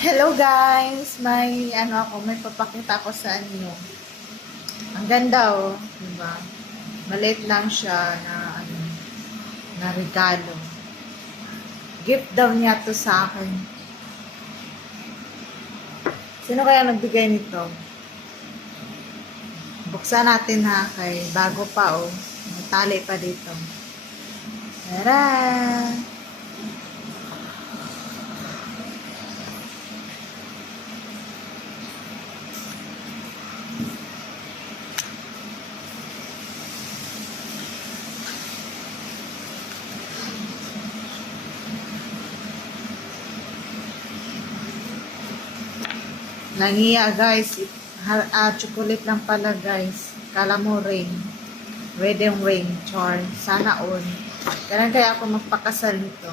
Hello guys! May papakita ko sa inyo. Ang ganda oh, diba? Maliit lang siya na regalo. Gift daw niya to sa akin. Sino kaya nagbigay nito? Buksan natin ha, kay bago pa oh. May tali pa dito. Tara! Nangiya guys. Chocolate lang pala guys. Kala mo ring. Wedding ring. Char. Sana all. Kailan kaya ako magpakasal nito?